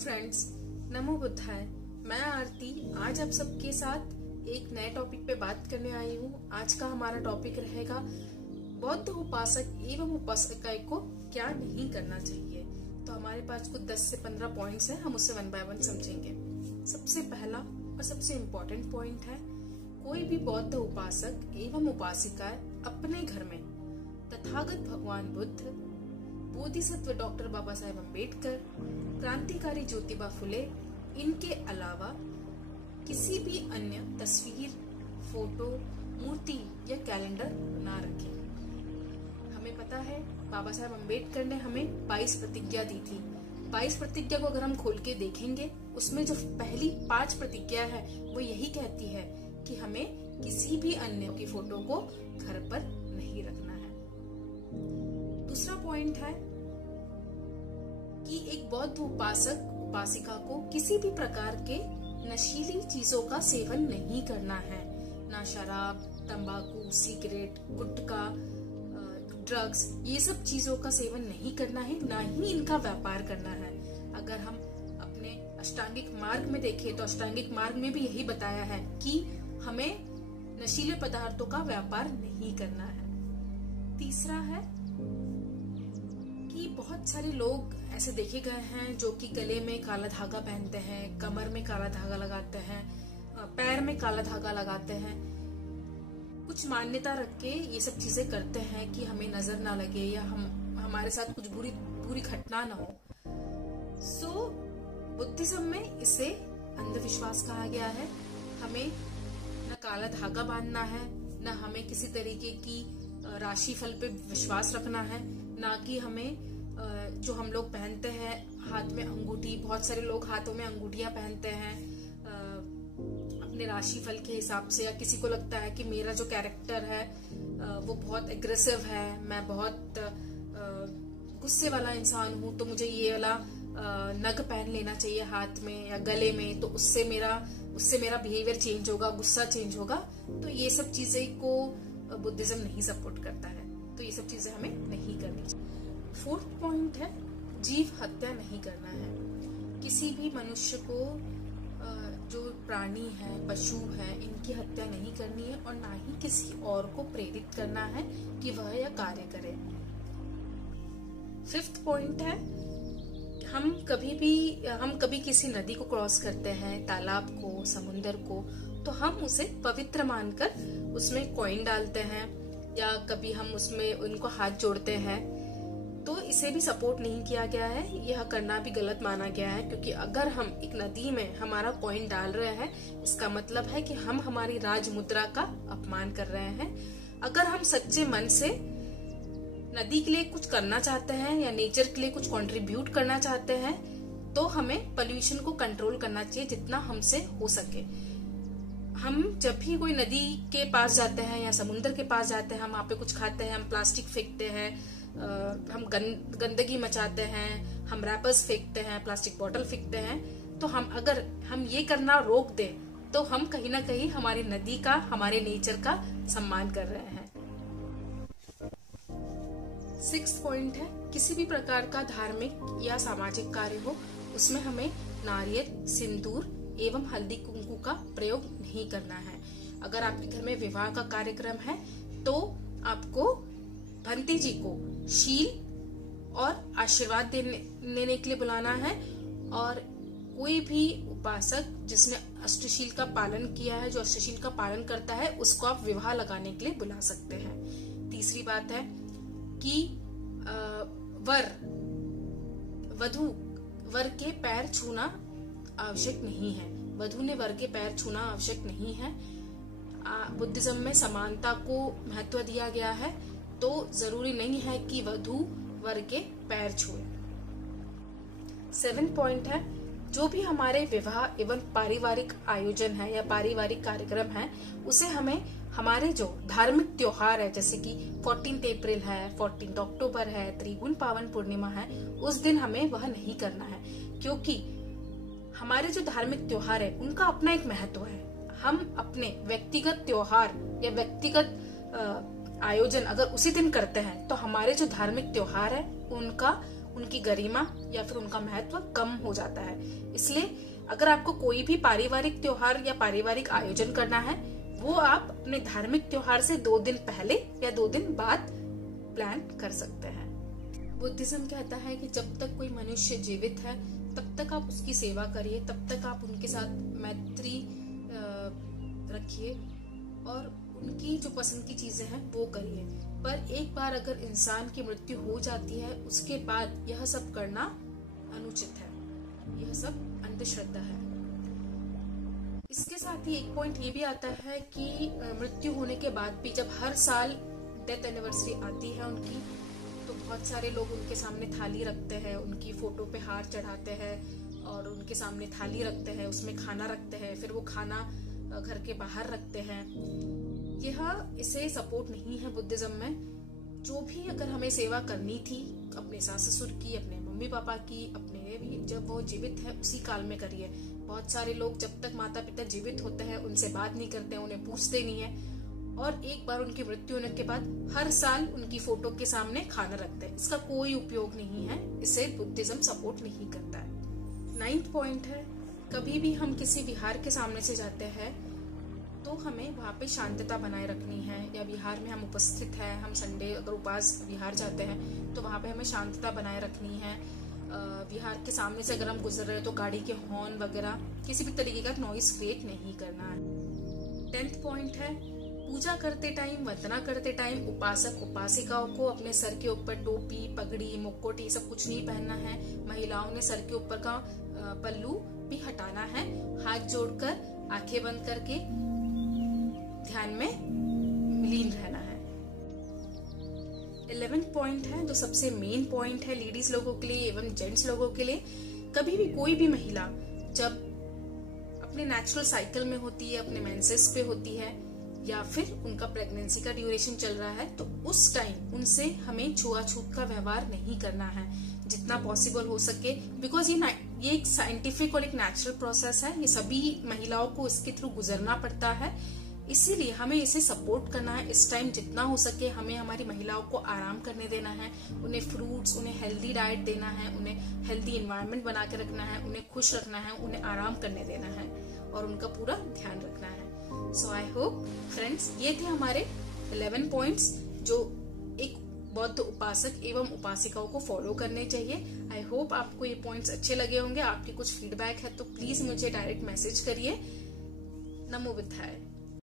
Friends, नमो बुद्धाय। मैं आरती आज आप सबके साथ एक नए टॉपिक पे बात करने आई हूँ। आज का हमारा टॉपिक रहेगा बौद्ध उपासक एवं उपासिका को क्या नहीं करना चाहिए। तो हमारे पास कुछ 10 से 15 पॉइंट्स हैं, हम उससे वन बाय वन समझेंगे। सबसे पहला और सबसे इम्पोर्टेंट पॉइंट है, कोई भी बौद्ध उपासक एवं उपासिका अपने घर में तथागत भगवान बुद्ध, बोधिसत्व डॉक्टर बाबा साहेब अम्बेडकर, क्रांतिकारी ज्योतिबा फुले, इनके अलावा किसी भी अन्य तस्वीर, फोटो, मूर्ति या कैलेंडर ना रखें। हमें पता है बाबा साहेब अम्बेडकर ने हमें 22 प्रतिज्ञा दी थी। 22 प्रतिज्ञा को अगर हम खोल के देखेंगे, उसमें जो पहली 5 प्रतिज्ञा है वो यही कहती है कि हमें किसी भी अन्य की फोटो को घर पर नहीं रखना है। दूसरा पॉइंट है कि एक बौद्ध उपासक उपासिका को किसी भी प्रकार के नशीली चीजों का सेवन नहीं करना है। ना शराब, तंबाकू, सिगरेट, गुटखा, ड्रग्स, ये सब चीजों का सेवन नहीं करना है, ना ही इनका व्यापार करना है। अगर हम अपने अष्टांगिक मार्ग में देखें तो अष्टांगिक मार्ग में भी यही बताया है कि हमें नशीले पदार्थों का व्यापार नहीं करना है। तीसरा है कि बहुत सारे लोग ऐसे देखे गए हैं जो कि गले में काला धागा पहनते हैं, कमर में काला धागा लगाते हैं, पैर में काला धागा लगाते हैं। कुछ मान्यता रख के ये सब चीजें करते हैं कि हमें नजर ना लगे या हमारे साथ कुछ बुरी घटना ना हो। सो बुद्धिज्म में इसे अंधविश्वास कहा गया है। हमें न काला धागा बांधना है, न हमें किसी तरीके की राशिफल पे विश्वास रखना है, ना कि हमें जो हम लोग पहनते हैं हाथ में अंगूठी, बहुत सारे लोग हाथों में अंगूठियां पहनते हैं अपने राशिफल के हिसाब से, या किसी को लगता है कि मेरा जो कैरेक्टर है वो बहुत एग्रेसिव है, मैं बहुत गुस्से वाला इंसान हूँ, तो मुझे ये वाला नग पहन लेना चाहिए हाथ में या गले में, तो उससे मेरा बिहेवियर चेंज होगा, गुस्सा चेंज होगा। तो ये सब चीजें को बुद्धिज्म नहीं सपोर्ट करता है, तो ये सब चीजें हमें नहीं करनी चाहिए। 4th पॉइंट है, जीव हत्या नहीं करना है। किसी भी मनुष्य को जो प्राणी है, पशु है, इनकी हत्या नहीं करनी है और ना ही किसी और को प्रेरित करना है कि वह यह कार्य करे। 5th पॉइंट है, हम कभी किसी नदी को क्रॉस करते हैं, तालाब को, समुंदर को, तो हम उसे पवित्र मानकर उसमें कॉइन डालते हैं या कभी हम उसमें उनको हाथ जोड़ते हैं, तो इसे भी सपोर्ट नहीं किया गया है। यह करना भी गलत माना गया है, क्योंकि अगर हम एक नदी में हमारा कॉइन डाल रहे हैं, इसका मतलब है कि हम हमारी राज मुद्रा का अपमान कर रहे हैं। अगर हम सच्चे मन से नदी के लिए कुछ करना चाहते हैं या नेचर के लिए कुछ कंट्रीब्यूट करना चाहते हैं, तो हमें पोल्यूशन को कंट्रोल करना चाहिए जितना हमसे हो सके। हम जब भी कोई नदी के पास जाते हैं या समुद्र के पास जाते हैं, हम वहाँ पे कुछ खाते हैं, हम प्लास्टिक फेंकते हैं, हम गंदगी मचाते हैं, हम रैपर्स फेंकते हैं, प्लास्टिक बोतल फेंकते हैं, तो अगर हम ये करना रोक दें तो हम कहीं ना कहीं हमारी नदी का, हमारे नेचर का सम्मान कर रहे हैं। 6th पॉइंट है, किसी भी प्रकार का धार्मिक या सामाजिक कार्य हो, उसमें हमें नारियल, सिंदूर एवं हल्दी कुंकू का प्रयोग नहीं करना है। अगर आपके घर में विवाह का कार्यक्रम है तो आपको भंती जी को शील और आशीर्वाद देने के लिए बुलाना है, और कोई भी उपासक जिसने अष्टशील का पालन किया है, जो अष्टशील का पालन करता है, उसको आप विवाह लगाने के लिए बुला सकते हैं। तीसरी बात है कि वर के पैर छूना आवश्यक नहीं है। वधू ने वर के पैर छूना आवश्यक नहीं है। बुद्धिज्म में समानता को महत्व दिया गया है, तो जरूरी नहीं है कि वधू वर के पैर छुए। 7th पॉइंट है, जो भी हमारे विवाह एवं पारिवारिक आयोजन है या पारिवारिक कार्यक्रम है, उसे हमें हमारे जो धार्मिक त्योहार है, जैसे कि 14 अप्रैल है, 14 अक्टूबर है, त्रिगुण पावन पूर्णिमा है, उस दिन हमें वह नहीं करना है, क्योंकि हमारे जो धार्मिक त्योहार है उनका अपना एक महत्व है। हम अपने व्यक्तिगत त्योहार या व्यक्तिगत आयोजन अगर उसी दिन करते हैं, तो हमारे जो धार्मिक त्योहार है उनका उनकी गरिमा या फिर उनका महत्व कम हो जाता है। इसलिए अगर आपको कोई भी पारिवारिक त्योहार या पारिवारिक आयोजन करना है, वो आप अपने धार्मिक त्योहार से 2 दिन पहले या 2 दिन बाद प्लान कर सकते हैं। बुद्धिज्म कहता है कि जब तक कोई मनुष्य जीवित है तब तक आप उसकी सेवा करिए, तब तक आप उनके साथ मैत्री रखिए और उनकी जो पसंद की चीजें हैं वो करिए। पर एक बार अगर इंसान की मृत्यु हो जाती है, उसके बाद यह सब करना अनुचित है, यह सब अंधश्रद्धा है। इसके साथ ही एक पॉइंट ये भी आता है कि मृत्यु होने के बाद भी जब हर साल डेथ एनिवर्सरी आती है उनकी, तो बहुत सारे लोग उनके सामने थाली रखते हैं, उनकी फोटो पे हार चढ़ाते हैं और उनके सामने थाली रखते हैं, उसमें खाना रखते हैं, फिर वो खाना घर के बाहर रखते हैं। यह इसे सपोर्ट नहीं है बुद्धिज्म में। जो भी अगर हमें सेवा करनी थी अपने सास ससुर की, अपने मम्मी पापा की, अपने भी जब वो जीवित है उसी काल में करिए। बहुत सारे लोग जब तक माता पिता जीवित होते हैं उनसे बात नहीं करते, उन्हें पूछते नहीं है और एक बार उनकी मृत्यु होने के बाद हर साल उनकी फोटो के सामने खाना रखते हैं। इसका कोई उपयोग नहीं है, इसे बुद्धिज्म सपोर्ट नहीं करता है। 9th पॉइंट है, कभी भी हम किसी विहार के सामने से जाते हैं तो हमें वहाँ पे शांतता बनाए रखनी है, या विहार में हम उपस्थित हैं, हम संडे अगर उपास विहार जाते हैं तो वहाँ पे हमें शांतता बनाए रखनी है। विहार के सामने से अगर हम गुजर रहे हैं तो गाड़ी के हॉर्न वगैरह किसी भी तरीके का नॉइस क्रिएट नहीं करना है। 10th पॉइंट है, पूजा करते टाइम, वंदना करते टाइम उपासक उपासिकाओं को अपने सर के ऊपर टोपी, पगड़ी, मुक्कोट ये सब कुछ नहीं पहनना है। महिलाओं ने सर के ऊपर का पल्लू भी हटाना है। हाथ जोड़कर, आंखें बंद करके ध्यान में लीन रहना है। 11th पॉइंट है जो सबसे मेन पॉइंट है लेडीज लोगों के लिए एवं जेंट्स लोगों के लिए, कभी भी कोई भी महिला जब अपने नेचुरल साइकिल में होती है, अपने मेंसेस पे होती है या फिर उनका प्रेगनेंसी का ड्यूरेशन चल रहा है, तो उस टाइम उनसे हमें छुआछूत का व्यवहार नहीं करना है जितना पॉसिबल हो सके। बिकॉज ये एक साइंटिफिक और एक नेचुरल प्रोसेस है, ये सभी महिलाओं को इसके थ्रू गुजरना पड़ता है, इसीलिए हमें इसे सपोर्ट करना है। इस टाइम जितना हो सके हमें हमारी महिलाओं को आराम करने देना है, उन्हें फ्रूट्स, उन्हें हेल्दी डाइट देना है, उन्हें हेल्दी एनवायरनमेंट बना के रखना है, उन्हें खुश रखना है, उन्हें आराम करने देना है और उनका पूरा ध्यान रखना है। सो आई होप फ्रेंड्स, ये थे हमारे 11 पॉइंट्स जो एक बौद्ध उपासक एवं उपासिकाओं को फॉलो करने चाहिए। आई होप आपको ये पॉइंट्स अच्छे लगे होंगे। आपकी कुछ फीडबैक है तो प्लीज मुझे डायरेक्ट मैसेज करिए। नमो बुद्धाय।